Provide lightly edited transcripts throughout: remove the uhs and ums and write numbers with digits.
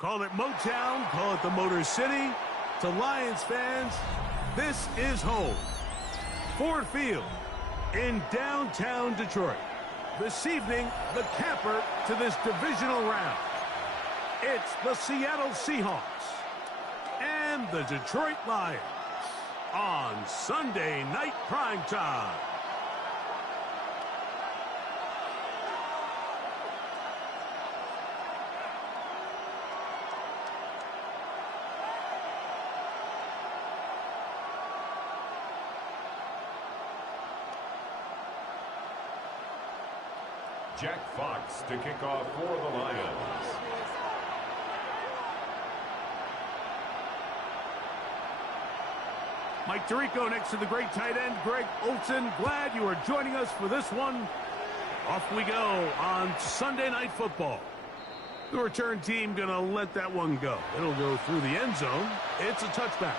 Call it Motown, call it the Motor City. To Lions fans, this is home. Ford Field in downtown Detroit. This evening, the capper to this divisional round. It's the Seattle Seahawks and the Detroit Lions on Sunday Night Primetime. Jack Fox to kick off for the Lions. Mike Tirico next to the great tight end, Greg Olsen. Glad you are joining us for this one. Off we go on Sunday Night Football. The return team going to let that one go. It'll go through the end zone. It's a touchback.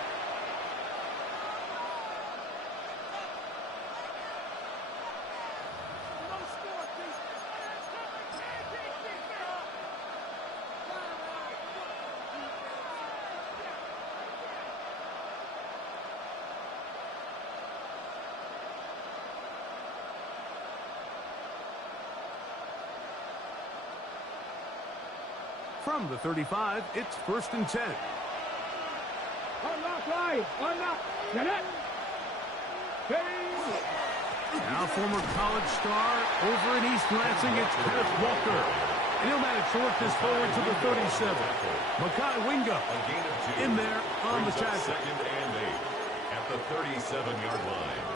From the 35, it's 1st and 10. Unlock line! Unlock! Get it! Now former college star over in East Lansing, it's Kenneth Walker. And he'll manage to work this forward to the 37. Makai Wingo in there on the tackle. 2nd and 8 at the 37-yard line.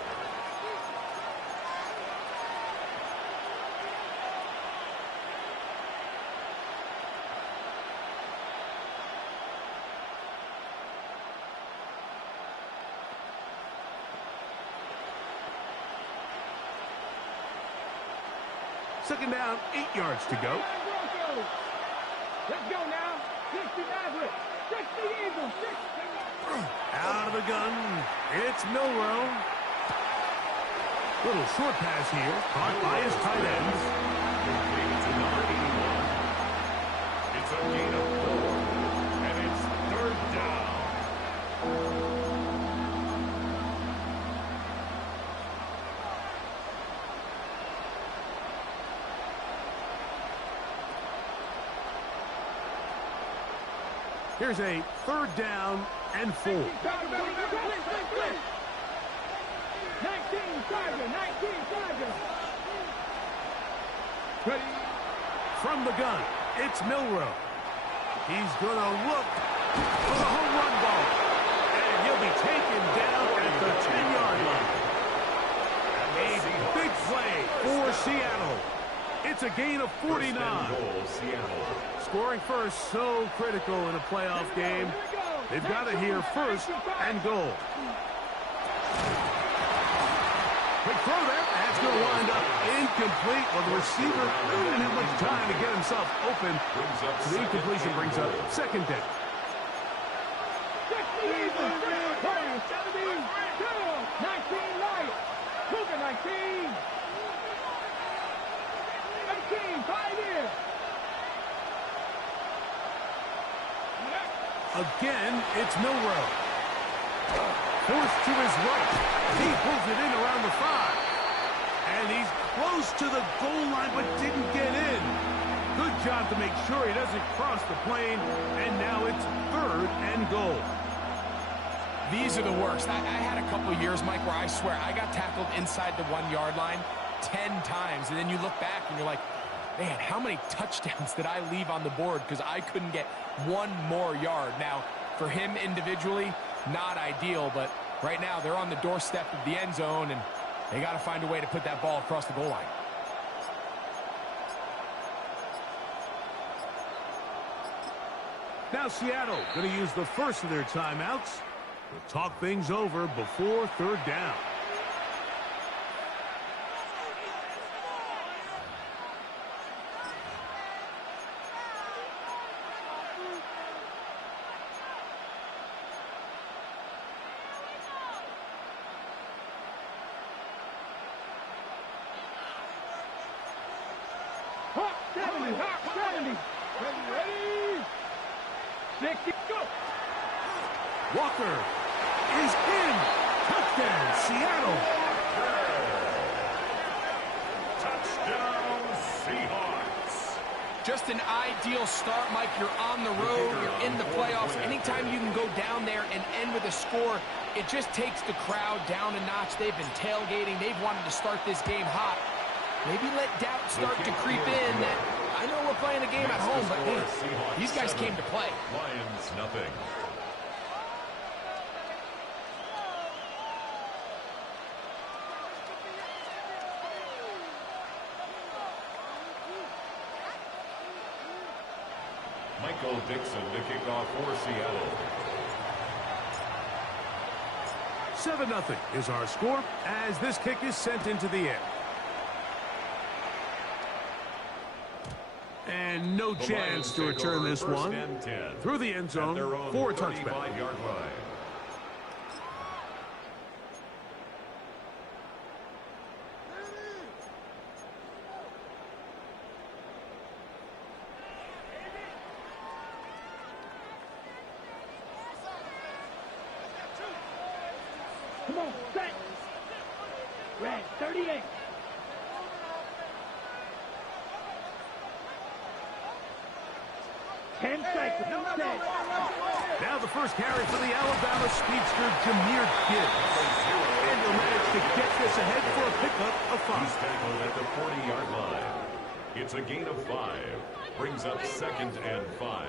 Second down, 8 yards to go. Let's go now. 60 Maverick. 60 Eagles. 60. Out of the gun, it's Milrow. Little short pass here, caught by his tight ends. It's a gain of 4, and it's 3rd down. Here's a 3rd down and 4. 19 Tiger. Ready? From the gun, it's Milrow. He's going to look for the home run ball. And he'll be taken down at the 10-yard line. A big play for Seattle. It's a gain of 49. Scoring first, so critical in a playoff game. They've got to hear 1st and goal. Quick throw there. That's going to wind up incomplete. Well, the receiver didn't have much time to get himself open. The incompletion brings up 2nd down. 19 light. Cougar 19. 18, Pioneer. Again, it's Milrow. Forced to his right. He pulls it in around the 5. And he's close to the goal line, but didn't get in. Good job to make sure he doesn't cross the plane. And now it's 3rd and goal. These are the worst. I had a couple years, Mike, where I swear I got tackled inside the 1-yard line 10 times. And then you look back and you're like, man, how many touchdowns did I leave on the board because I couldn't get one more yard? Now, for him individually, not ideal, but right now they're on the doorstep of the end zone, and they got to find a way to put that ball across the goal line. Now Seattle going to use the first of their timeouts to talk things over before 3rd down. 16, go. Walker is in. Touchdown, Seattle. Touchdown, Seahawks. Just an ideal start, Mike. You're on the road. You're in the playoffs. Anytime you can go down there and end with a score, it just takes the crowd down a notch. They've been tailgating. They've wanted to start this game hot. Maybe let doubt start to creep in that I know we're playing a game at home, but hey, these guys came to play. Lions nothing. Michael Dixon to kick off for Seattle. 7-0 is our score as this kick is sent into the air. And no chance to return this one through the end zone for a touchback. Come on, set. Red, 38. Now the first carry for the Alabama speedster, Jahmyr Gibbs. And he'll manage to get this ahead for a pickup of 5. He's tackled at the 40-yard line. It's a gain of 5. Brings up 2nd and 5.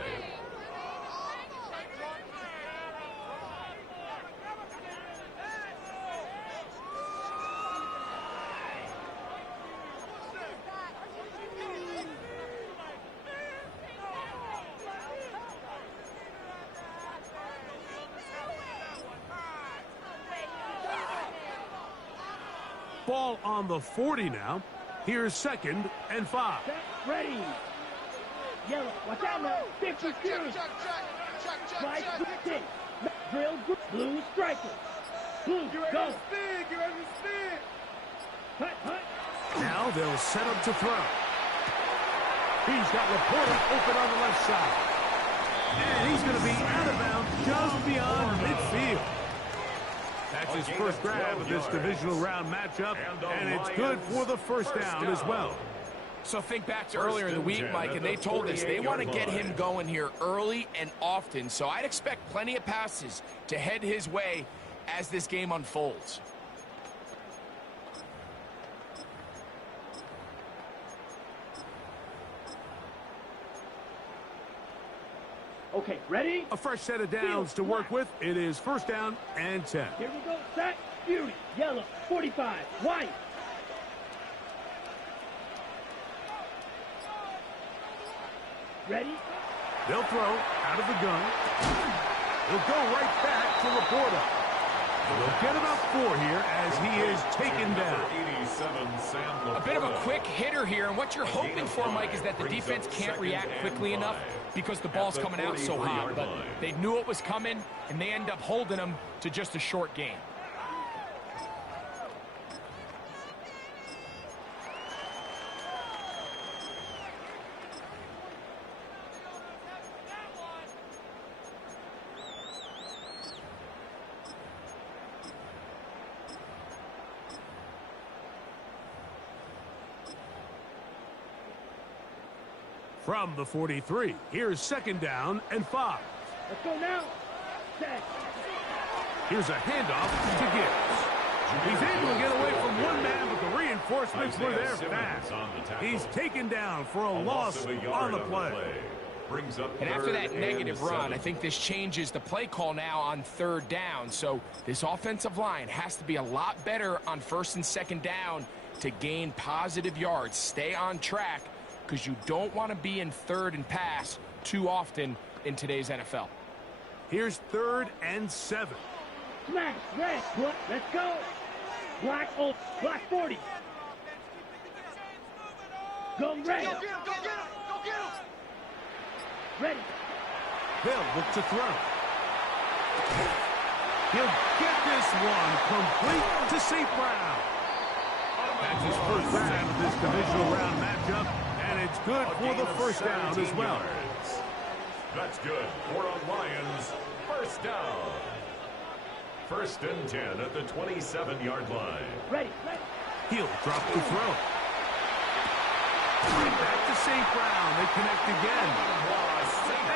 Ball on the 40 now. Here's 2nd and 5. Set, ready. Yellow, watch out now. 50 series. Right, stick. Drill, blue, striker. Blue, go. Get ready to spin. Hut, hut. Now they'll set up to throw. He's got Laporta open on the left side. And he's going to be out of bounds just beyond midfield. That's his first grab of this divisional round matchup, and it's good for the first down as well. So think back to earlier in the week, Mike, and they told us they want to get him going here early and often. So I'd expect plenty of passes to head his way as this game unfolds. Okay, ready? A fresh set of downs to work with. It is first down and 10. Here we go. Set. Fury. Yellow. 45. White. Ready? They'll throw out of the gun. He'll go right back to Laporta. They'll get about 4 here as he is taken down. A bit of a quick hitter here, and what you're hoping for, Mike, is that the defense can't react quickly enough because the ball's coming out so hot. But they knew it was coming, and they end up holding him to just a short gain. From the 43, here's 2nd down and 5. Let's go now. Set. Here's a handoff to Gibbs. He's able to get away from one man, but the reinforcements were there fast. He's taken down for a loss on the play. And after that negative run, I think this changes the play call now on 3rd down. So this offensive line has to be a lot better on 1st and 2nd down to gain positive yards. Stay on track, because you don't want to be in 3rd and pass too often in today's NFL. Here's 3rd and 7. Smash, red, let's go. Black, oh, black 40. Go red. Go get him, go get him, go get him. Ready. They'll look to throw. He'll get this one complete to St. Brown. That's his first grab of this divisional round matchup. And it's good for the first down as well. That's good for a Lions first down. 1st and 10 at the 27-yard line. Ready. He'll drop the throw. Right back to St. Brown. They connect again.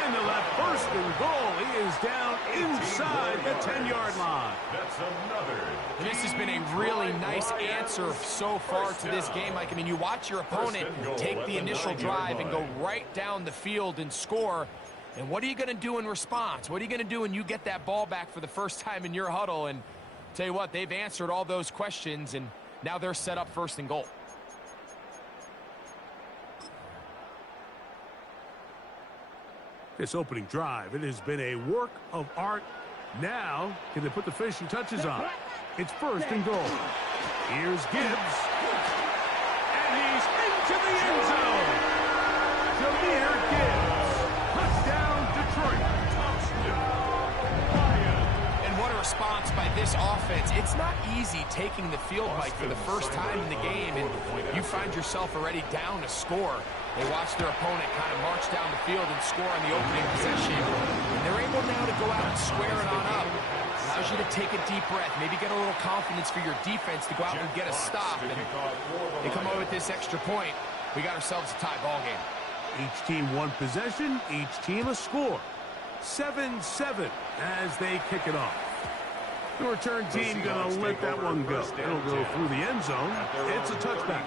And they'll have 1st and goal. He is down inside the 10-yard line. That's another. This has been a really nice answer so far to this game. Like, I mean, you watch your opponent take the initial drive and go right down the field and score. And what are you going to do in response? What are you going to do when you get that ball back for the first time in your huddle? And tell you what, they've answered all those questions, and now they're set up 1st and goal. This opening drive, it has been a work of art. Now, can they put the finishing touches on? It's 1st and goal. Here's Gibbs. And he's into the end zone. Jameer Gibbs. Touchdown, Detroit. And what a response by this offense. It's not easy taking the field, Mike, for the first time in the game, and you find yourself already down a score. They watch their opponent kind of march down the field and score on the opening possession. And they're able now to go out and square it on up. Allows you to take a deep breath, maybe get a little confidence for your defense to go out and get a stop. And they come over with this extra point. We got ourselves a tie ball game. Each team one possession, each team a score. 7-7 as they kick it off. The return team going to let that one go. It'll go through the end zone. It's a touchback.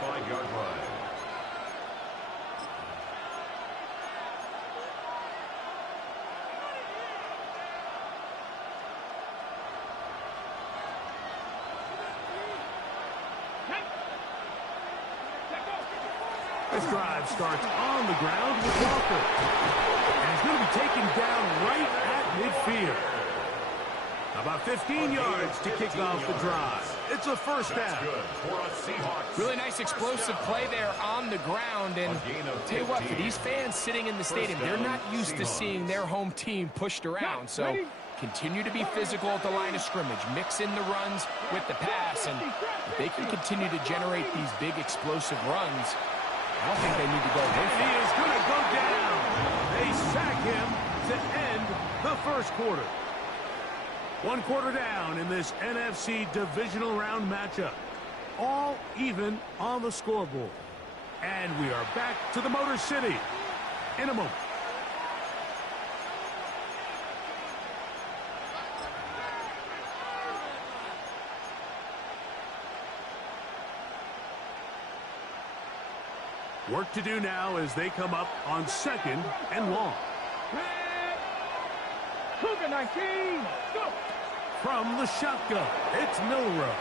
This drive starts on the ground with Walker. And he's going to be taken down right at midfield. About 15 yards to kick off the drive. It's a 1st down. Really nice explosive play there on the ground. And tell you what, for these fans sitting in the stadium, they're not used to seeing their home team pushed around. So continue to be physical at the line of scrimmage. Mix in the runs with the pass. And if they can continue to generate these big explosive runs, I don't think they need to go And he is going to go down. They sack him to end the 1st quarter. 1 quarter down in this NFC divisional round matchup. All even on the scoreboard. And we are back to the Motor City in a moment. Work to do now as they come up on 2nd and long. Cougar 19, go! From the shotgun, it's Milrow.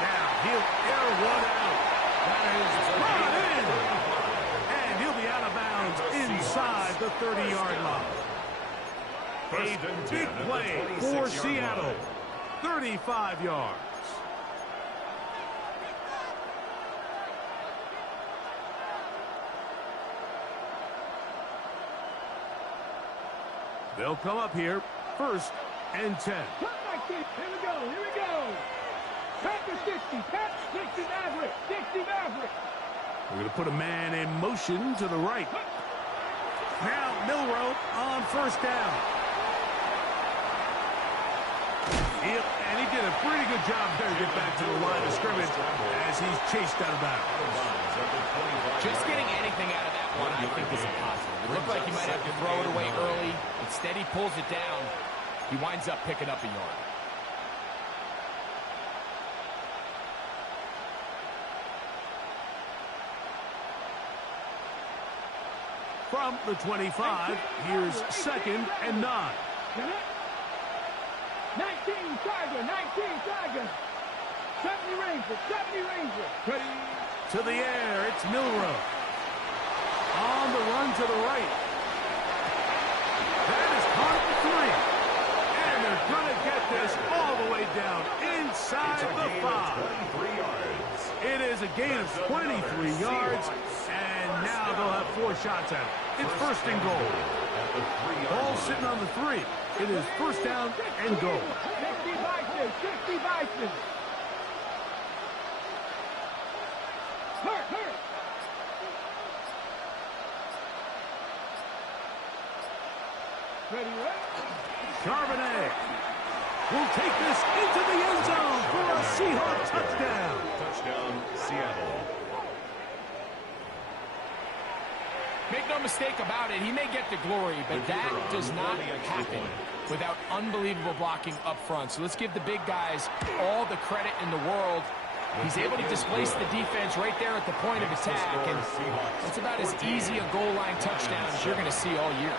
Now he'll air one out. That is brought in. And he'll be out of bounds inside the 30-yard line. A big play for Seattle. 35 yards. They'll come up here, 1st and 10. Here we go. Pack the 60, pack 60 Maverick, 60 Maverick. We're going to put a man in motion to the right. Now Milrow on 1st down. And he did a pretty good job there to get back to the line of scrimmage as he's chased out of bounds. Just getting anything out of that one, I think, is a positive. It looked like he might have to throw it away early. Instead, he pulls it down. He winds up picking up a yard. From the 25, here's 2nd and 9. 19 Tiger. 70 Ranger. Ready to the air, it's Milrow. On the run to the right. That is caught at the 3. And they're going to get this all the way down inside the 5. 23 yards. It is a gain of 23 yards, and now they'll have 4 shots at it. It's 1st and goal. Ball sitting on the 3. It is 1st down and goal. 60 Bison. Hurt. away. Will take this into the end zone for a Seahawks touchdown. Touchdown, Seattle. Make no mistake about it, he may get the glory, but that does not happen without unbelievable blocking up front. So let's give the big guys all the credit in the world. He's able to displace the defense right there at the point of attack, and that's about as easy a goal line touchdown as you're going to see all year.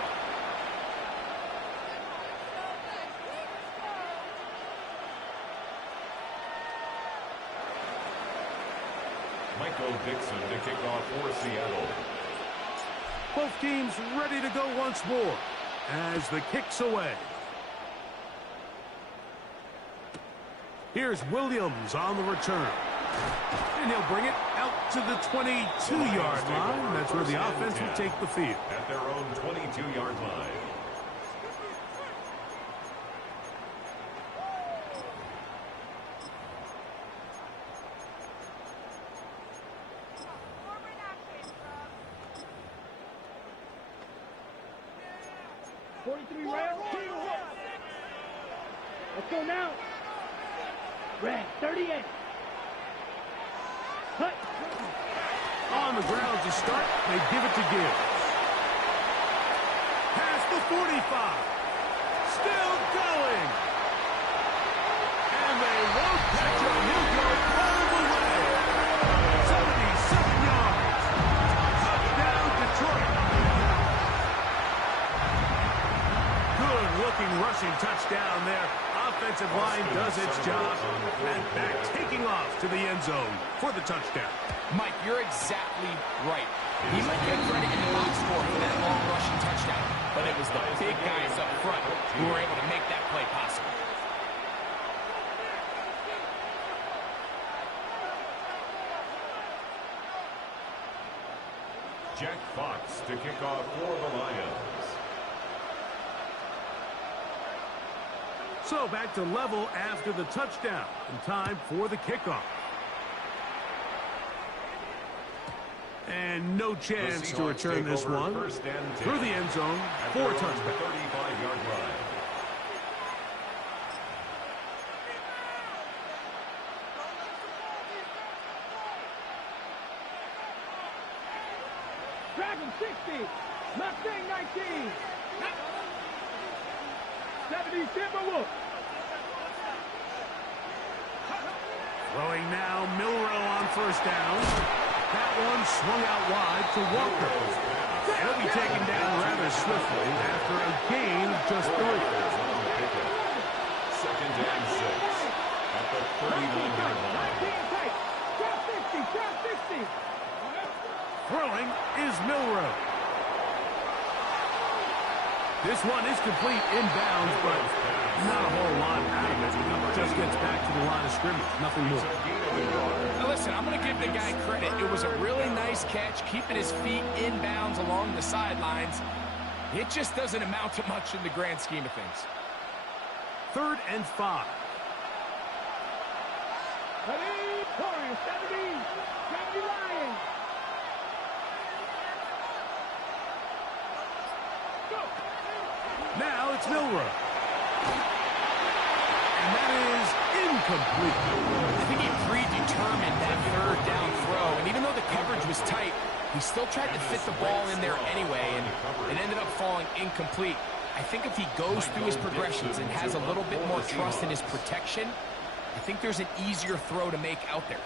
Michael Dixon to kick off for Seattle. Both teams ready to go once more as the kick's away. Here's Williams on the return. And he'll bring it out to the 22-yard line. That's where the offense will take the field. At their own 22-yard line. Let's go now. Red 38. Cut. On the ground to start, they give it to Gibbs. Past the 45. Still going. And they won't catch him. He'll go all the way. 77 yards. Touchdown, Detroit. Good-looking rushing touchdown there. Offensive line does its job, and back taking off to the end zone for the touchdown. Mike, you're exactly right. He might get credit in the box score for that long rushing touchdown, but it was the big guys up front who were able to make that play possible. Jack Fox to kick off for the Lions. So back to level after the touchdown, and time for the kickoff. And no chance to return this one through the end zone for a touchdown. 35-yard line. Dragon 60. Mustang 19. 70 Timberwolves. Throwing now, Milrow on first down. That one swung out wide to Walker. He'll be taken down rather swiftly after a gain of just 3. Second and 6 at the 39-yard line. Drop 60, drop 60. Throwing is Milrow. This one is complete inbounds, but not a whole lot out of it. Just gets back to the line of scrimmage. Nothing more. Now listen, I'm going to give the guy credit. It was a really nice catch, keeping his feet inbounds along the sidelines. It just doesn't amount to much in the grand scheme of things. 3rd and 5. Warriors 70 Lions. Now it's Milrow. And that is incomplete. I think he predetermined that 3rd down throw, and even though the coverage was tight, he still tried to fit the ball in there anyway, and it ended up falling incomplete. I think if he goes through his progressions and has a little bit more trust in his protection, I think there's an easier throw to make out there.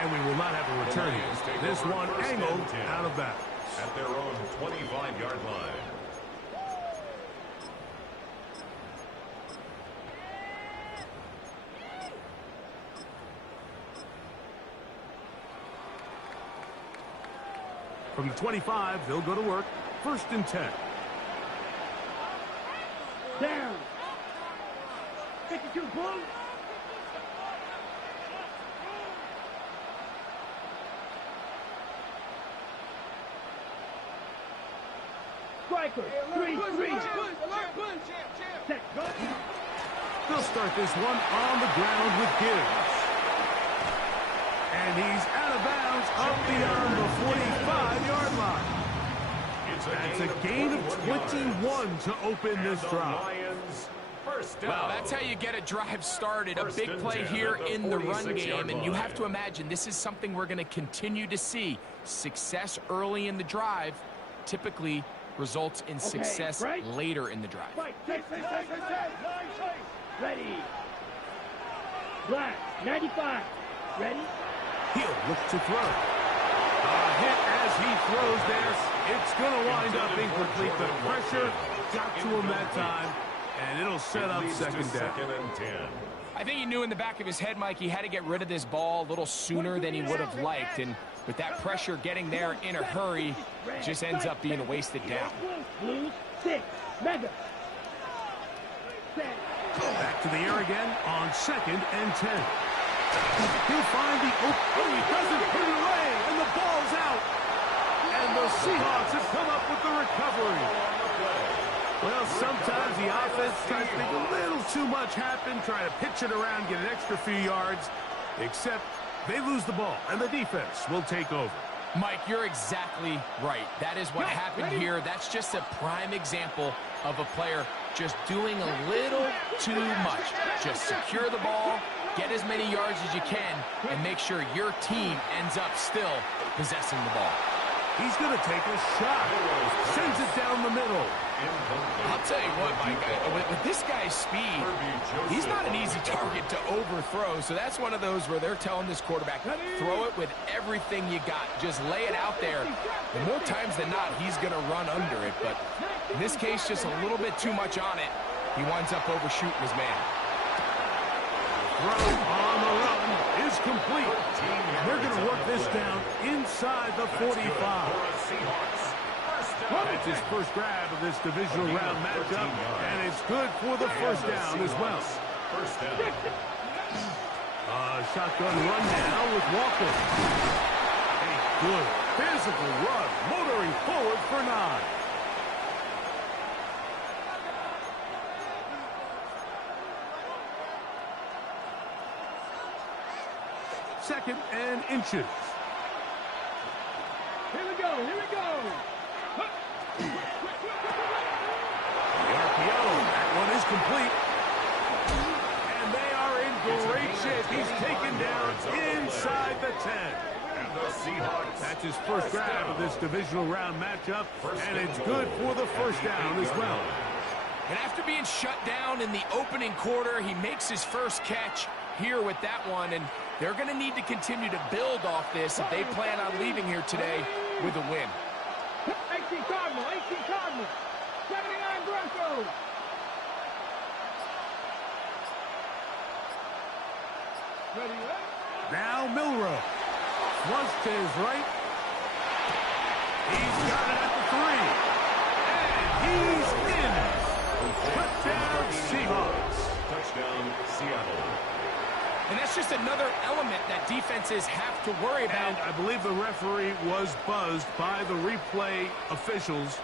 And we will not have a return here. This one angled out of bounds. At their own 25-yard line. From the 25, they'll go to work. 1st and 10. Down. 52 Bulls. Striker, 3-3. Set, go. They'll start this one on the ground with Gibbs. And he's out of bounds up beyond the 45-yard line. It's a gain of 21 to open this drive. Lions, first down. Well, that's how you get a drive started. A big play here in the run game, and you have to imagine this is something we're going to continue to see. Success early in the drive typically results in success later in the drive. Ready. Black, 95. Ready? He'll look to throw. A hit as he throws there. It's going to wind up incomplete. The pressure got to him that time, and it'll set up second down. Second and 10. I think he knew in the back of his head, Mike, he had to get rid of this ball a little sooner than he would have liked. And with that pressure getting there in a hurry, it just ends up being a wasted down. Blue, 6. Mega. Back to the air again on second and 10. He'll find the open. Oh, he doesn't put it away, and the ball's out. And the Seahawks have come up with the recovery. Well, sometimes the offense tries to make a little too much happen, try to pitch it around, get an extra few yards, except they lose the ball, and the defense will take over. Mike, you're exactly right. That is what happened here. That's just a prime example of a player just doing a little too much. Just secure the ball, get as many yards as you can, and make sure your team ends up still possessing the ball. He's going to take a shot. Sends it down the middle. I'll tell you what, Mike, with this guy's speed, he's not an easy target to overthrow. So that's one of those where they're telling this quarterback, throw it with everything you got. Just lay it out there. And more times than not, he's going to run under it. But in this case, just a little bit too much on it. He winds up overshooting his man. Throw on the run is complete. They're going to work this down inside the 45. It's his first grab of this divisional round matchup, and it's good for the first down as well. Shotgun run now with Walker. A good physical run, motoring forward for 9. Second and inches. Here we go. Here we go. The RPO, that one is complete. And they are in great shape. He's taken down inside the 10. And the Seahawks. That's his first grab of this divisional round matchup, and it's good for the first down as well. And after being shut down in the opening quarter, he makes his first catch here with that one, and they're going to need to continue to build off this if they plan on leaving here today with a win. 18 Cardinal, 18 Cardinal, 79 Broncos. Ready, Now Milrow. Flush to his right. He's got it at the 3. And he's in. Touchdown Seahawks. Touchdown Seattle. And that's just another element that defenses have to worry about. And I believe the referee was buzzed by the replay officials,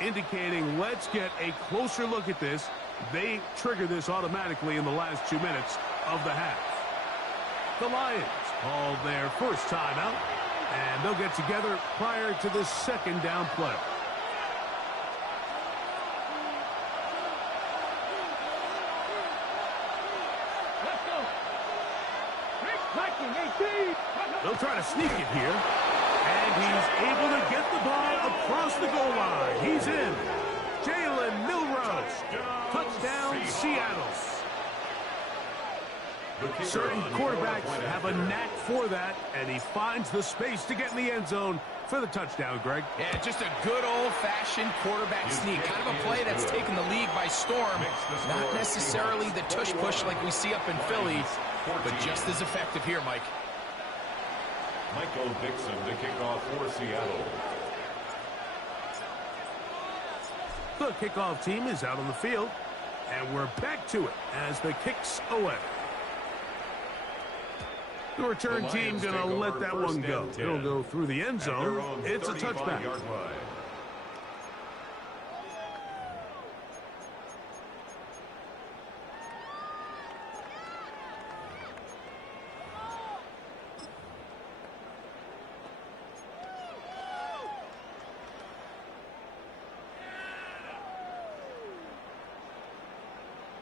indicating let's get a closer look at this. They trigger this automatically in the last 2 minutes of the half. The Lions called their first timeout, and they'll get together prior to the second down play. They'll try to sneak it here. And he's able to get the ball across the goal line. He's in. Jalen Milrow. Touchdown, Seattle. Certain quarterbacks have a knack for that, and he finds the space to get in the end zone for the touchdown, Greg. Yeah, just a good old-fashioned quarterback sneak. Kind of a play that's taken the league by storm. Not necessarily the tush-push like we see up in Philly, but just as effective here, Mike. Michael Dixon to kick off for Seattle. The kickoff team is out on the field, and we're back to it as the kick's away. The return team going to let that one go. It'll go through the end zone. It's a touchback.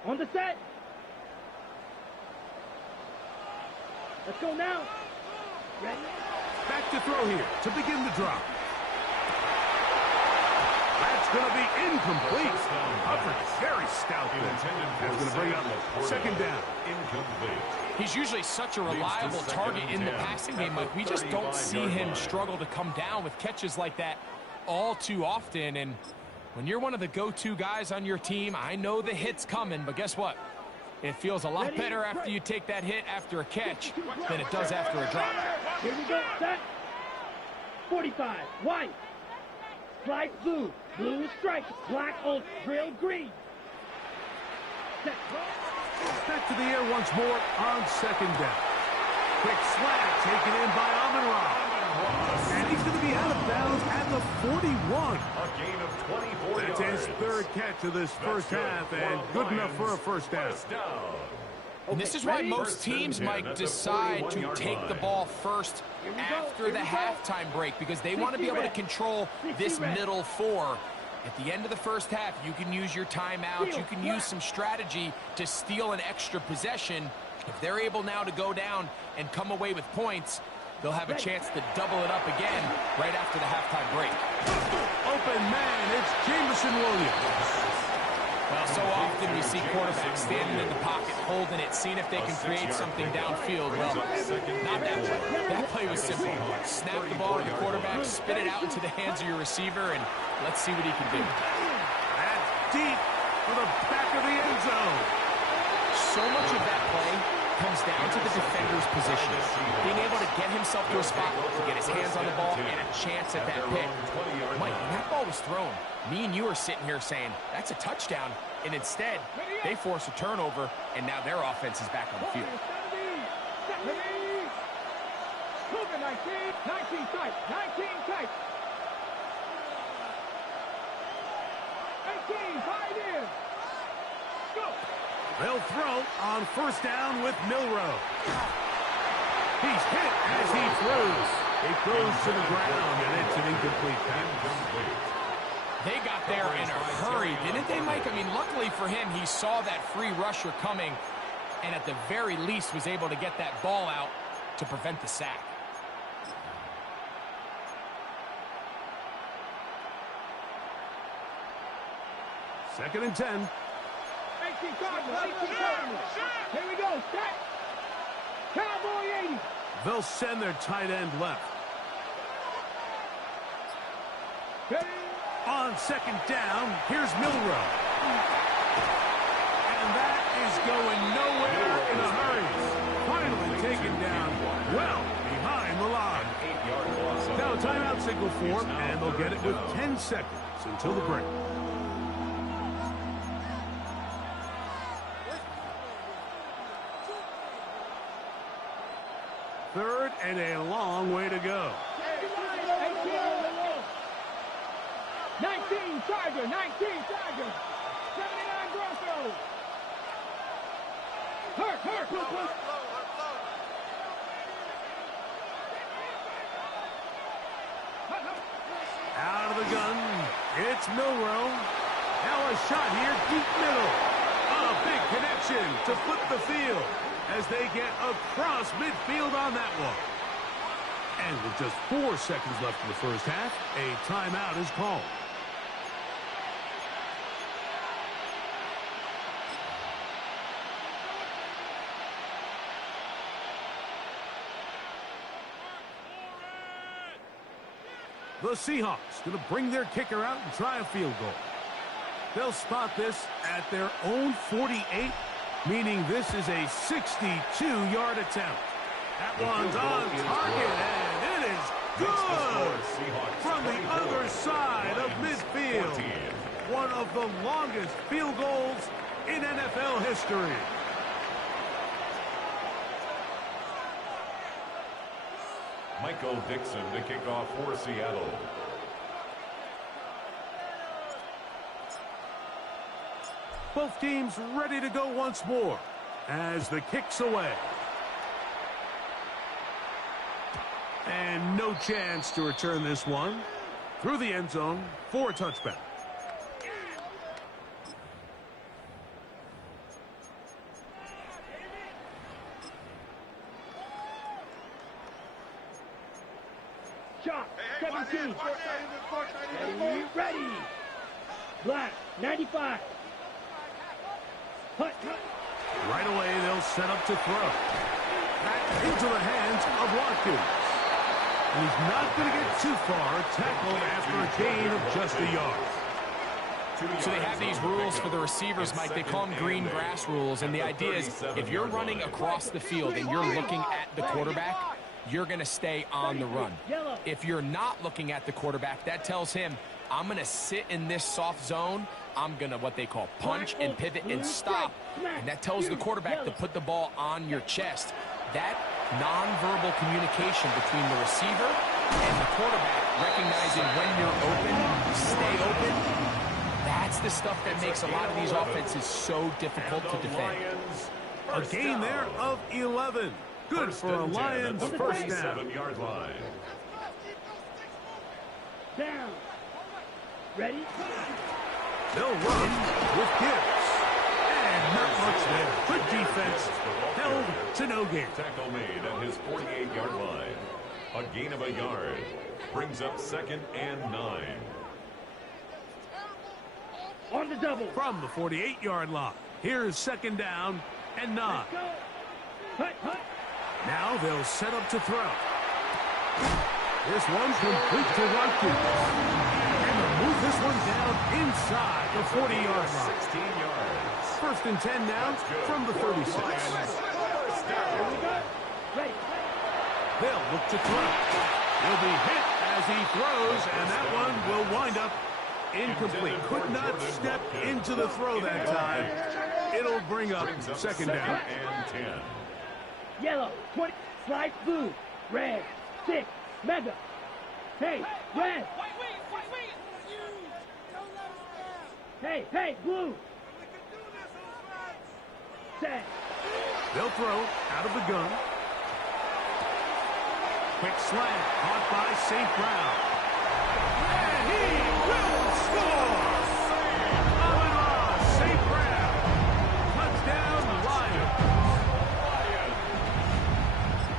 On the set. Let's go now. Ready? Back to throw here to begin the drop. That's going to be incomplete. Coverage very stout there. That's going to bring up second down. Incomplete. He's usually such a reliable target in the passing game, Mike. We just don't see him struggle to come down with catches like that all too often. And when you're one of the go-to guys on your team, I know the hit's coming, but guess what? It feels a lot better after you take that hit after a catch than it does after a drop. Here we go. Set. 45. White. Slide blue. Blue strike. Black old drill green. Set. Back to the air once more on second down. Quick slant taken in by Amon-Ra. And he's going to be out of bounds at the 41. A gain of 24 That's yards. his third catch of this first half, and good enough for a first down. And this is why most teams, Mike, decide to take the ball first after the halftime break, because they want to be able to control this middle four. At the end of the first half, you can use your timeouts. You can use some strategy to steal an extra possession. If they're able now to go down and come away with points, they'll have a chance to double it up again right after the halftime break. Open man, it's Jameson Williams. Well, so often we see quarterbacks standing in the pocket, holding it, seeing if they can create something downfield. Well, not that play. That play was simple. Snap the ball to the quarterback, spit it out into the hands of your receiver, and let's see what he can do. That's deep for the back of the end zone. So much of that play comes down to the defender's position. Being able to get himself to a spot to get his hands on the ball and a chance at that pick. Mike, when that ball was thrown, me and you are sitting here saying, that's a touchdown. And instead, they force a turnover, and now their offense is back on the field. 19 tight. 19 tight. 18, 5 in. Go. They'll throw on first down with Milroe. He's hit as he throws. It goes to the ground, and it's an incomplete pass. They got there in a hurry, didn't they, Mike? I mean, luckily for him, he saw that free rusher coming, and at the very least was able to get that ball out to prevent the sack. Second and 10. 18 Cardinals. Here we go. Set. Cowboy 80. They'll send their tight end left. Ready? On second down, here's Milroe. And that is going nowhere in a hurry. Finally taken down well behind the line. Now timeout signal for, and they'll get it with 10 seconds until the break. Third and a long way to go. 19 Charger, 19 Charger, 79 Broncos. Hurt. Out of the gun, it's Milroe. Now a shot here, deep middle. A big connection to flip the field as they get across midfield on that one. And with just 4 seconds left in the first half, a timeout is called. The Seahawks going to bring their kicker out and try a field goal. They'll spot this at their own 48, meaning this is a 62-yard attempt. That one's on target, and it is good from the other side of midfield. One of the longest field goals in NFL history. Michael Dixon to kick off for Seattle. Both teams ready to go once more as the kick's away. And no chance to return this one through the end zone for a touchback. 17. Ready. Black, 95. Hut. Right away, they'll set up to throw. Back into the hands of Watkins. He's not going to get too far. Tackled after a gain of just a yard. So they have these rules for the receivers, Mike. They call them green grass rules. And the idea is if you're running across the field and you're looking at the quarterback, you're going to stay on the run. If you're not looking at the quarterback, that tells him, I'm going to sit in this soft zone. I'm going to what they call punch and pivot and stop. And that tells the quarterback to put the ball on your chest. That nonverbal communication between the receiver and the quarterback, recognizing when you're open, stay open, that's the stuff that makes a lot of these offenses so difficult to defend. A gain there of 11. Good for a Lions first down. Down. Ready? They'll run with Gibbs. And not much there. Good defense. Held to no gain. Tackle made at his 48-yard line. A gain of a yard. Brings up 2nd and 9. On the double. From the 48-yard line. Here's 2nd down and 9. Hut. Now they'll set up to throw. This one's complete to Watkins. And they'll move this one down inside the 40-yard line. 16 yards. 1st and 10 now from the 36. Here we go. Ready. They'll look to throw. He'll be hit as he throws, and that one will wind up incomplete. Could not step into the throw that time. It'll bring up 2nd down. And 10. Yellow, 20, slice blue, red, 6, mega. Hey, red. Hey, blue. Set. They'll throw out of the gun. Quick slant, caught by St. Brown. And he will score! St. Brown. Touchdown, Lions.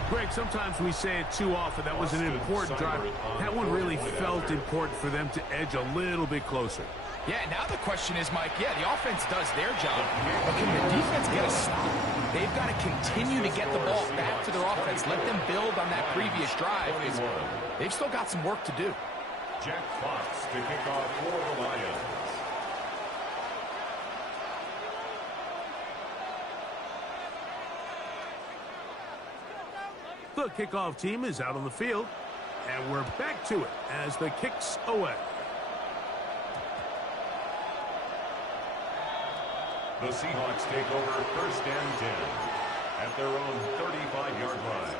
Greg, sometimes we say it too often. That was an important drive. That one really felt important for them to edge a little bit closer. Yeah, now the question is, Mike, the offense does their job, but can the defense get a stop? They've got to continue to get the ball back to their offense. Let them build on that previous drive. They've still got some work to do. Jack Fox to kick off for the Lions. The kickoff team is out on the field, and we're back to it as the kick's away. The Seahawks take over 1st and 10 at their own 35-yard line.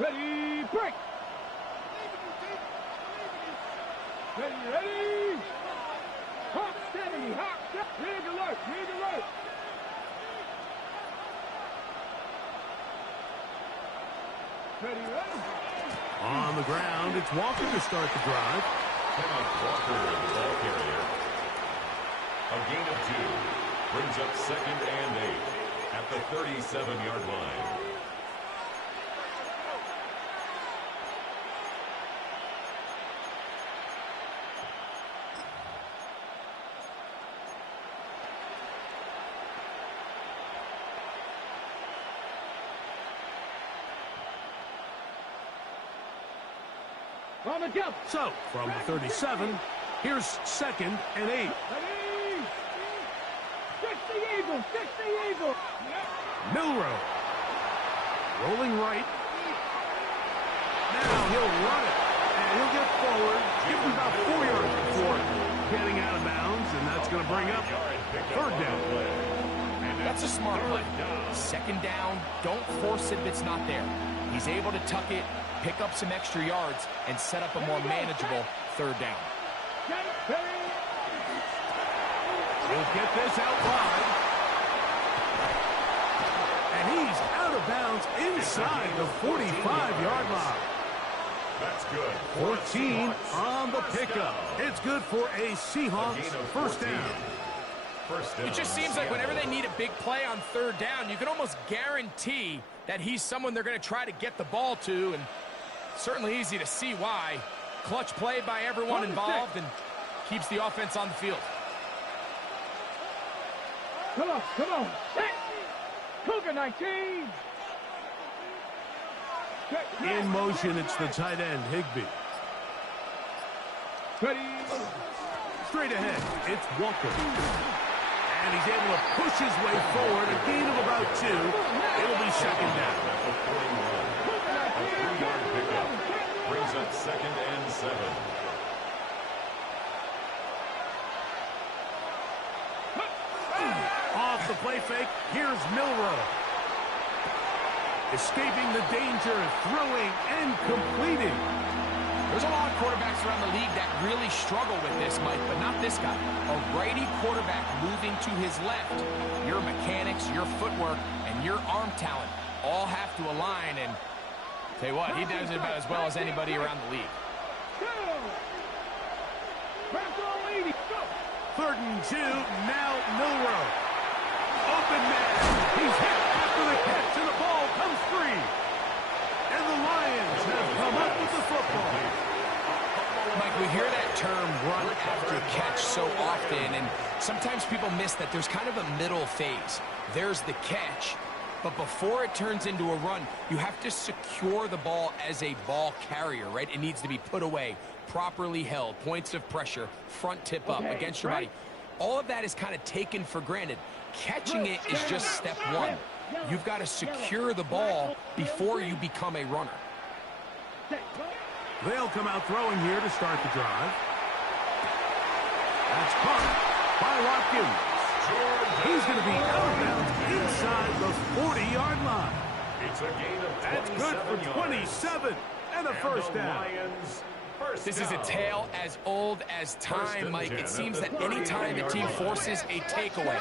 Ready, break. Ready. Hawk 70, Hawk 70. Rig alert. Ready. On the ground, it's Walker to start the drive. Kenneth Walker, the ball carrier. A gain of 2. Brings up 2nd and 8 at the 37-yard line. On the jump. So, from the 37, here's 2nd and 8. Ready. 60 Eagle. Milrow. Rolling right. Now he'll run it. And he'll get forward. Give him about 4 yards before getting out of bounds. And that's going to bring up 3rd down. That's a smart play. 2nd down. Don't force it if it's not there. He's able to tuck it, pick up some extra yards, and set up a more manageable 3rd down. He'll get this out wide. And he's out of bounds inside the 45-yard line. That's good. 14 on the pickup. It's good for a Seahawks first down. It just seems like whenever they need a big play on third down, you can almost guarantee that he's someone they're going to try to get the ball to, and certainly easy to see why. Clutch play by everyone involved and keeps the offense on the field. Come on, come on. Cougar 19. In motion, it's the tight end, Higbee. Ready. Straight ahead, it's Walker. And he's able to push his way forward, a gain of about 2. It'll be second down. A 3-yard pickup brings up 2nd and 7. Off the play fake, here's Milroe. Escaping the danger, throwing and completing. There's a lot of quarterbacks around the league that really struggle with this, Mike, but not this guy. A righty quarterback moving to his left. Your mechanics, your footwork, and your arm talent all have to align, and tell you what, he does it about as well as anybody around the league. 3rd and 2, now Milroe. Open man, he's hit after the catch, and the ball comes free. And the Lions have come up with the football. Mike, we hear that term run after catch so often, and sometimes people miss that there's kind of a middle phase. There's the catch, but before it turns into a run, you have to secure the ball as a ball carrier, right? It needs to be put away, properly held, points of pressure, front tip up against your body. All of that is kind of taken for granted. Catching it is just step one. You've got to secure the ball before you become a runner. They'll come out throwing here to start the drive. That's caught by Watkins. He's going to be out of bounds inside the 40-yard line. It's a gain of 27 That's good for 27 and a first down. This is a tale as old as time, Mike. It seems that any time the team forces a takeaway,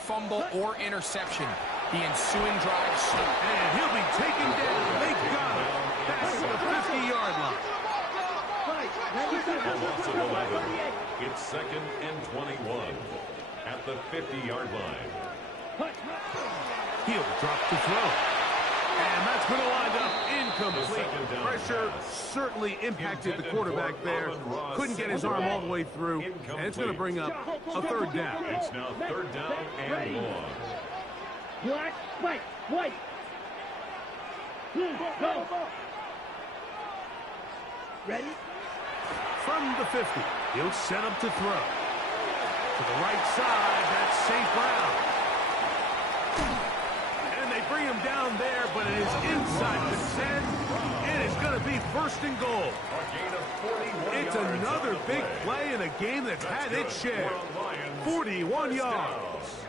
fumble, or interception, the ensuing drive stops. And he'll be taken down. They got him. That's to the 50-yard line. A loss of 11. It's 2nd and 21 at the 50-yard line. He'll drop the throw. And that's going to wind up incomplete. Pressure certainly impacted the quarterback there. Couldn't get his arm all the way through. And it's going to bring up a 3rd down. It's now 3rd down and long. Black, white, white. Go. Ready? From the 50, he'll set up to throw. To the right side, that's St. Brown. And they bring him down there, but it is inside the 10. It is going to be 1st and goal. It's another big play in a game that's had its share. 41 yards.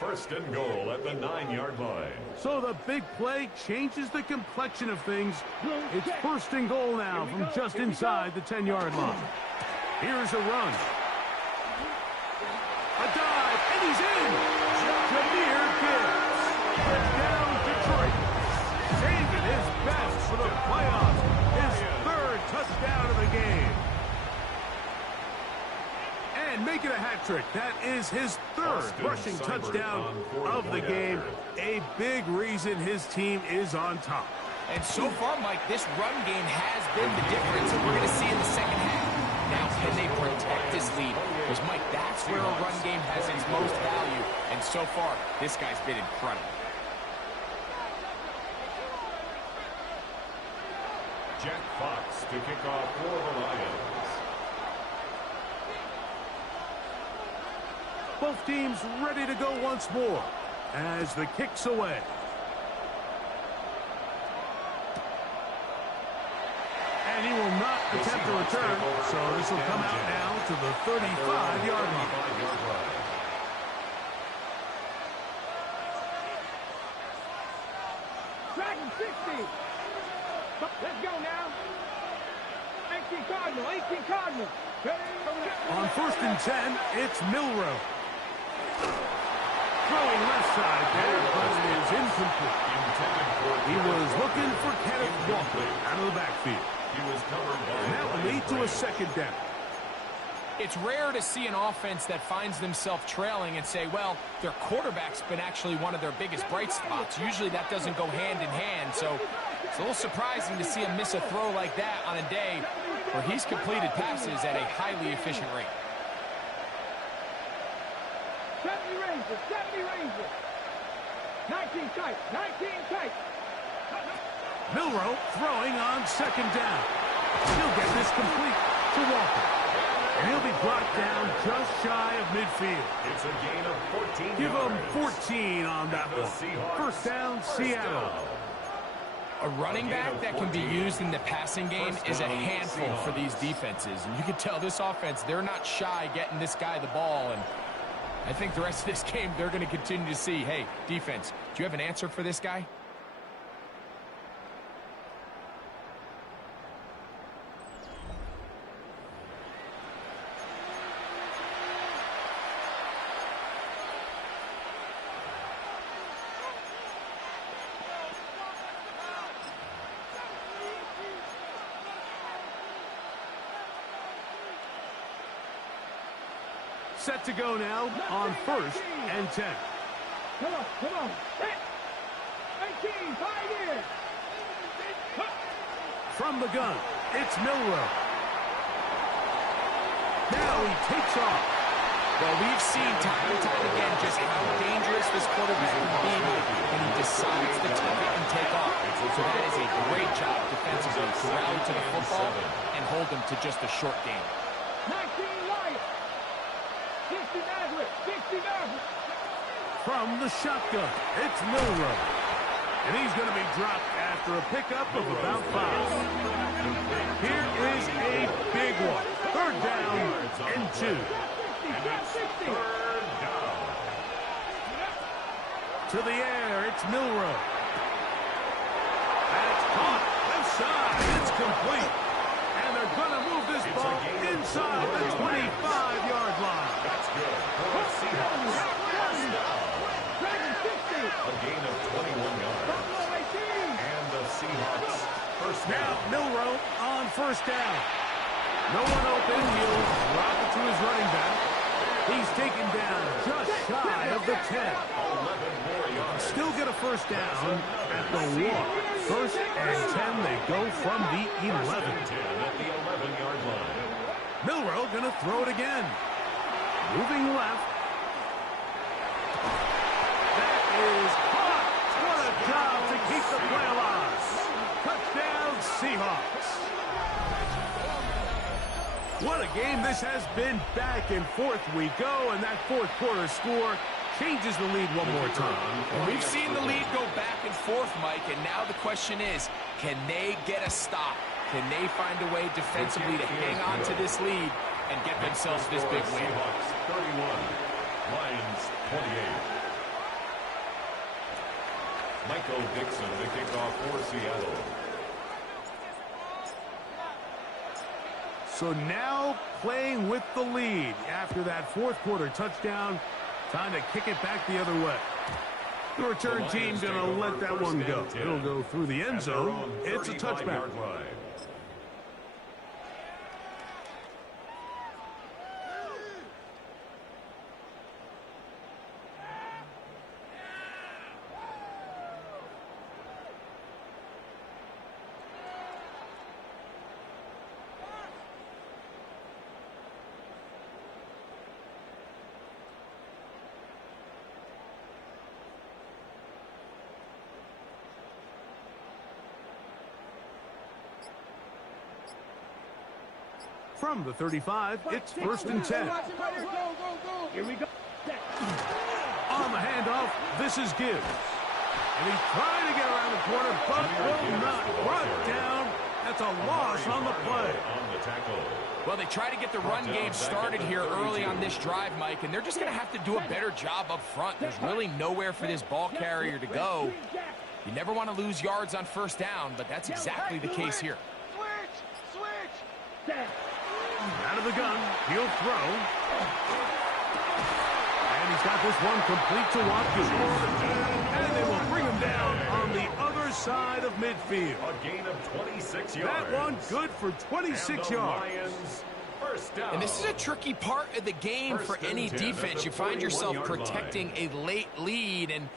1st and goal at the 9-yard line. So the big play changes the complexion of things. It's 1st and goal now from just inside the 10-yard line. Here's a run. A dive, and he's in. Jahmyr Gibbs. Down Detroit. Saving his best for the playoffs. His 3rd touchdown of the game. And making a hat trick. That is his 3rd rushing touchdown of the game. A big reason his team is on top. And so far, Mike, this run game has been the difference, and we're going to see in the second half. Now, can they protect this lead? Because, Mike, that's where a run game has its most value. And so far, this guy's been incredible. Jack Fox to kick off for the Lions. Both teams ready to go once more as the kick's away. And he will not attempt to return, so this will come out now to the 35-yard line. Dragon 60. Let's go now. 18 Cardinal, 18 Cardinal. On 1st and 10, it's Milroe. Throwing left side there, but it is incomplete. He was looking for Kenneth Walker out of the backfield. He was covered by And that will lead to a second down. It's rare to see an offense that finds themselves trailing and say, well, their quarterback's been actually one of their biggest bright spots. Usually that doesn't go hand in hand, so it's a little surprising to see him miss a throw like that on a day where he's completed passes at a highly efficient rate. 70 Rangers, 70 Rangers. 19 tight, 19 tight. Milroe throwing on second down. He'll get this complete to Walker. And he'll be brought down just shy of midfield. It's a gain of 14 Give yards. him 14 on that one. First down, Seattle. A running back that can be used in the passing game is a handful for these defenses. And you can tell this offense, they're not shy getting this guy the ball. And I think the rest of this game, they're going to continue to see, hey, defense, do you have an answer for this guy? Set to go now on 1st and 10. Come on, come on. 19, 5 years. From the gun, it's Milroe. Now he takes off. Well, we've seen time and time again just how dangerous this quarterback can be when he decides to tuck it and take off. So that is a great job defensively to rally to the football and hold him to just a short game. 19 Lions. 60 Maverick, 60 Maverick. From the shotgun, it's Milroe. And he's going to be dropped after a pickup of about 5. Here is a big one. 3rd down and 2. Third down. To the air, it's Milroe. That's caught. Left side, it's complete. And they're going to move this ball inside the 25-yard line. That's good. For the Seahawks. A gain of 21 yards. And the Seahawks first Now down. Milroe on 1st down. No one open. He'll drop it to his running back. He's taken down just shy of the 10. 11 more yards. Still get a 1st down at the 1. 1st and 10. They go from the 11. 10 at the 11-yard line. Milroe going to throw it again. Moving left. That is caught. What a job to keep the play alive. Touchdown, Seahawks. What a game this has been. Back and forth we go, and that 4th quarter score changes the lead one more time. And we've seen the lead go back and forth, Mike, and now the question is, can they get a stop? Can they find a way defensively to hang on to this lead and get themselves this big win? Seahawks 31, Lions 28. Michael Dixon to kick off for Seattle. So now playing with the lead after that 4th quarter touchdown. Time to kick it back the other way. The return team going to let that one go. It'll go through the end zone. It's a touchback. From the 35, it's 1st and 10. Here we go. On the handoff, this is Gibbs. And he's trying to get around the corner, but will not. Brought down. That's a loss on the play. Well, they try to get the run game started here early on this drive, Mike, and they're just going to have to do a better job up front. There's really nowhere for this ball carrier to go. You never want to lose yards on 1st down, but that's exactly the case here. Out of the gun, he'll throw. And he's got this one complete to Watkins. And they will bring him down on the other side of midfield. A gain of 26 yards. That one good for 26 yards. Lions, first down. And this is a tricky part of the game for any defense. You find yourself protecting a late lead, and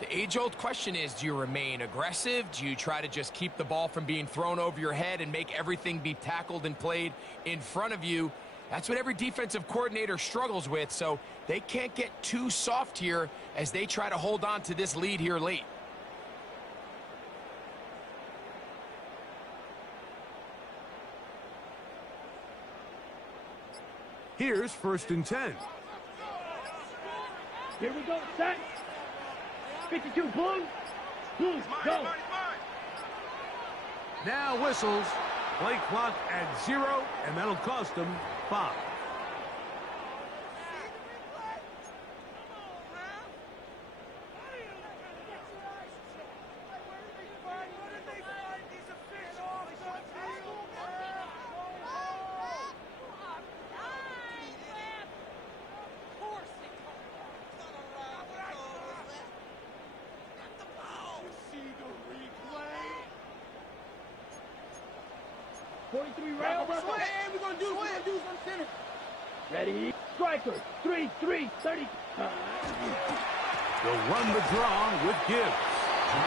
the age-old question is, do you remain aggressive? Do you try to just keep the ball from being thrown over your head and make everything be tackled and played in front of you? That's what every defensive coordinator struggles with, so they can't get too soft here as they try to hold on to this lead here late. Here's 1st and 10. Here we go, set. 52, Blues. Blues, go. Now whistles. Play clock at 0, and that'll cost them 5. Ready, striker, 3-3, 30. They'll run the draw with Gibbs.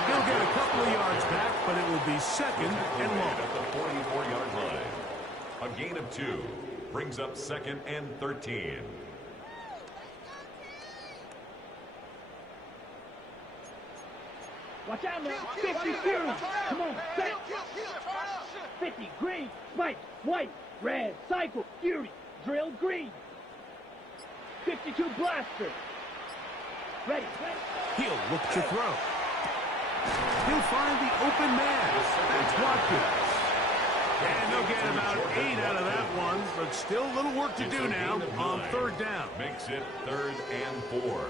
He'll get a couple of yards back, but it will be 2nd and long. At the 44-yard line. A gain of 2 brings up 2nd and 13. Watch out now, 50 Fury. Come on, set. 50 green, Spike, white, red, cycle, Fury, drill, green. 52 Blaster. Ready, set. He'll look to throw. He'll find the open man. That's Watkins. And they'll get about 8 out of that one, but still a little work to do now on 3rd down. Makes it 3rd and 4.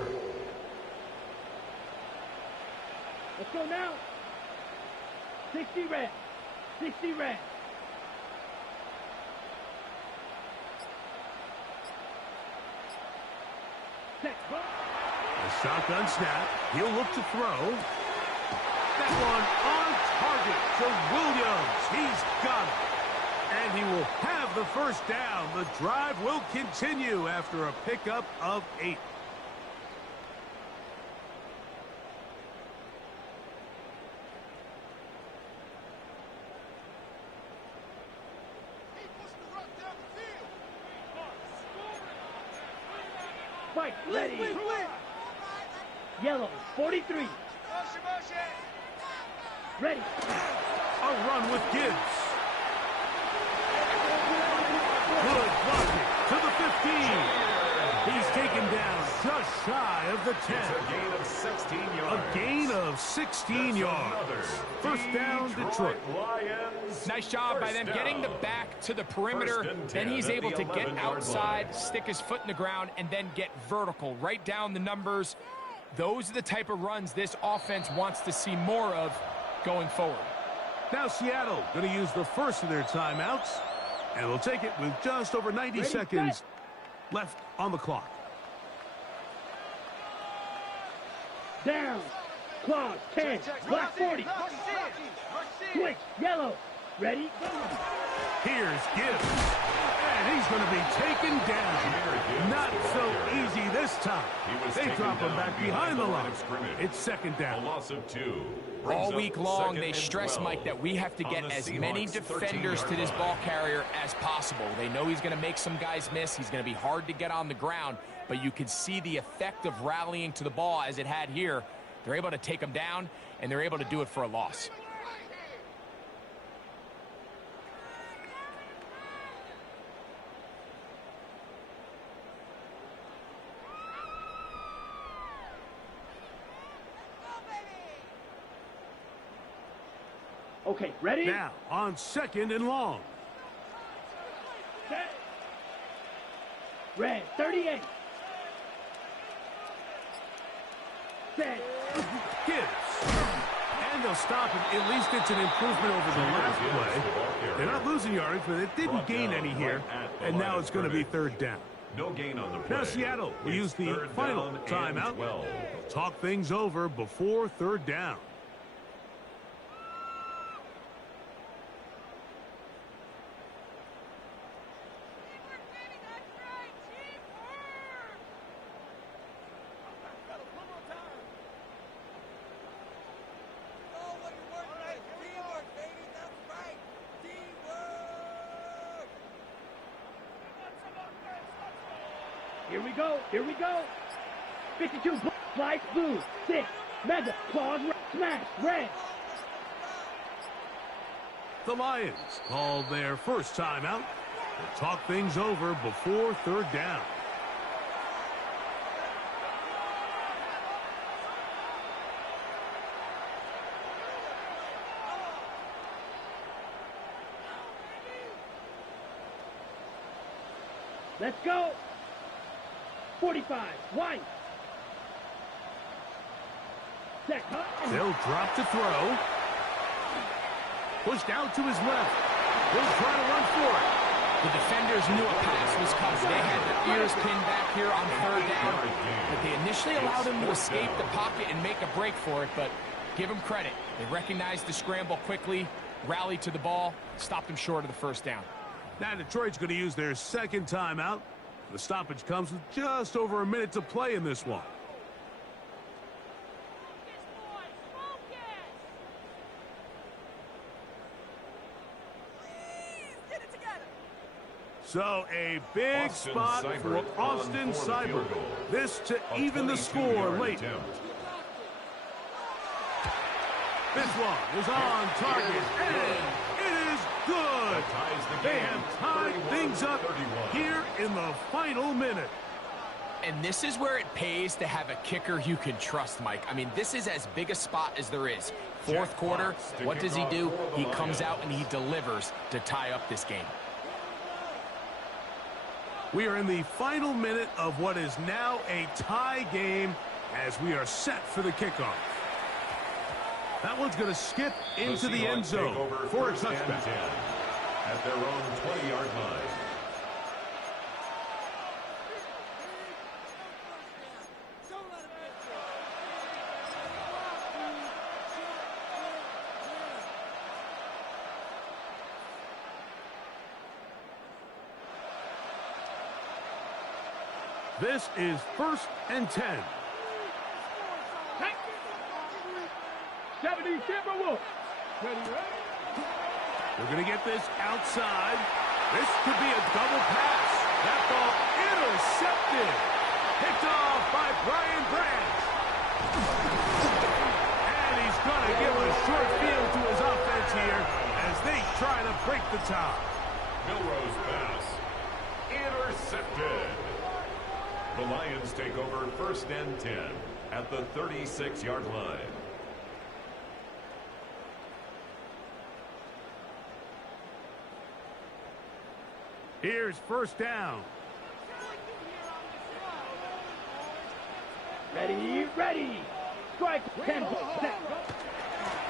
Let's go now. 60 red. 60 red. Set. A shotgun snap. He'll look to throw. That one on target to Williams. He's got it. And he will have the 1st down. The drive will continue after a pickup of 8. Spike, ready. Yellow, 43. Ready. A run with Gibbs. Good blocking to the 15. He's taken down just shy of the 10. It's a gain of 16 yards. A gain of 16 yards. 1st down, Detroit. Lions. Nice job by them getting the back to the perimeter. Then he's able to get outside, stick his foot in the ground, and then get vertical. Right down the numbers. Those are the type of runs this offense wants to see more of going forward. Now Seattle going to use the first of their timeouts, and they'll take it with just over 90 seconds left on the clock. Down. Clock, 10. Black 40. Switch, yellow. Ready, go. Here's Gibbs. And he's going to be taken down. Not so easy this time. They drop him back behind the line. It's 2nd down. A loss of 2. All week long, they stress, Mike, that we have to get as many defenders to this ball carrier as possible. They know he's going to make some guys miss. He's going to be hard to get on the ground, but you can see the effect of rallying to the ball as it had here. They're able to take him down, and they're able to do it for a loss. Okay, ready? Now on 2nd and long. Set. Red, 38. Set. Gibbs. And they'll stop him. At least it's an improvement over the last play. They're not losing yardage, but it didn't gain any here. And now it's going to be 3rd down. No gain on the play. Now Seattle will It's use the third final down and timeout. 12. Talk things over before third down. Here we go. Here we go. 52, slice, blue, 6, mega, claws, smash, red. The Lions called their first timeout. They'll talk things over before third down. Let's go. 45, White. Set, They'll drop to throw. Pushed out to his left. He'll try to run for it. The defenders knew a pass was coming. They had their ears pinned back here on third down. But they initially allowed him to escape the pocket and make a break for it. But give him credit. They recognized the scramble quickly, rallied to the ball, stopped him short of the first down. Now Detroit's going to use their second timeout. The stoppage comes with just over a minute to play in this one. So a big spot for Austin Seibert. This to even the score late. This one is on target, and it is good. They have tied things up here in the final minute. And this is where it pays to have a kicker you can trust, Mike. I mean, this is as big a spot as there is. Fourth quarter, what does he do? He comes out and he delivers to tie up this game. We are in the final minute of what is now a tie game as we are set for the kickoff. That one's going to skip into the end zone for a touchdown. At their own 20-yard line. This is 1st and 10. 70 Timberwolves. Ready. We're going to get this outside. This could be a double pass. That ball intercepted. Picked off by Brian Branch. And he's going to give a short field to his offense here as they try to break the tie. Milrose pass. Intercepted. The Lions take over 1st and 10 at the 36-yard line. Here's 1st down. Ready. Strike 10.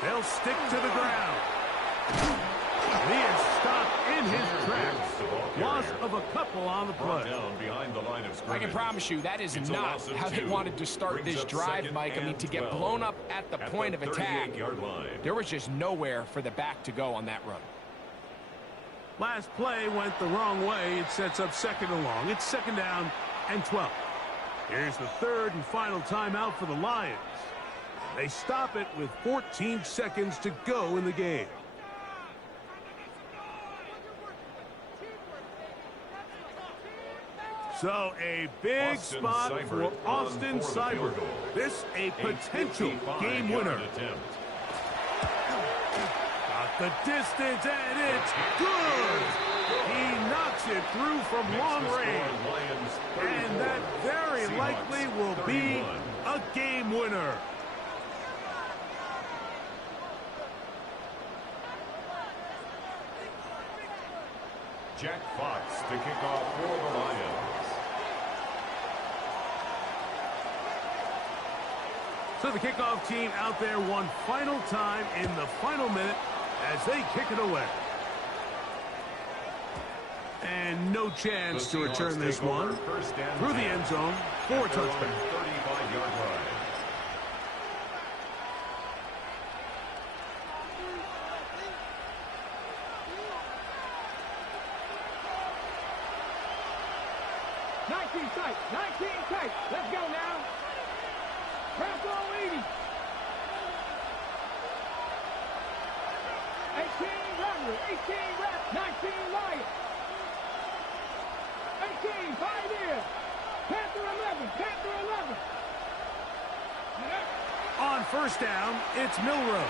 They'll stick to the ground. He is stopped in his tracks. Loss of a couple on the play. Down behind the line of scrimmage. I can promise you that is not how they wanted to start this drive, Mike. I mean, to get blown up at the point of attack, there was just nowhere for the back to go on that run. Last play went the wrong way. It sets up 2nd and long. It's 2nd down and 12. Here's the 3rd and final timeout for the Lions. They stop it with 14 seconds to go in the game. So a big spot for Austin Seibert. This a potential game winner. Got the distance, and it's good. He knocks it through from long range. And that very likely will be a game winner. Jack Fox to kick off for the Lions. So the kickoff team out there one final time in the final minute as they kick it away. And no chance to return this one first and through the 10. end zone for a touchback. 35-yard line. Tight, 19 tight. Let's go now. Press on leading. 18 Runner, 18 Rap, 19 Lion. 18 Pioneer. Panther 11, Panther 11. On first down, it's Milrow.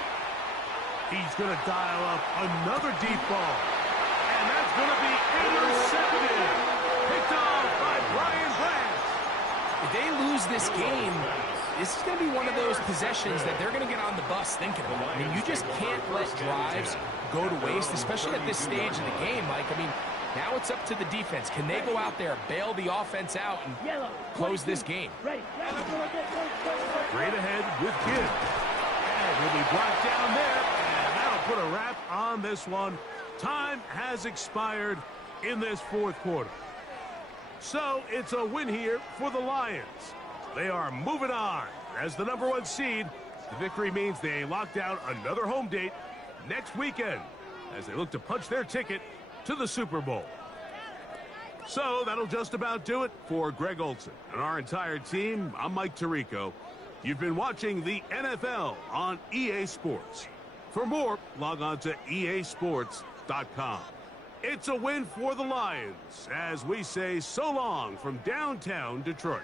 He's going to dial up another deep ball. And that's going to be intercepted. Picked off by Brian Branch. If they lose this game, this is going to be one of those possessions that they're going to get on the bus thinking about. I mean, you just can't let drives go to waste, especially at this stage of the game, Mike. I mean, now it's up to the defense. Can they go out there, bail the offense out, and close this game? Straight ahead with Kidd. And he'll be brought down there, and that'll put a wrap on this one. Time has expired in this fourth quarter. So it's a win here for the Lions. They are moving on as the #1 seed. The victory means they locked out another home date next weekend as they look to punch their ticket to the Super Bowl. So that'll just about do it for Greg Olson and our entire team. I'm Mike Tirico. You've been watching the NFL on EA Sports. For more, log on to easports.com. It's a win for the Lions as we say so long from downtown Detroit.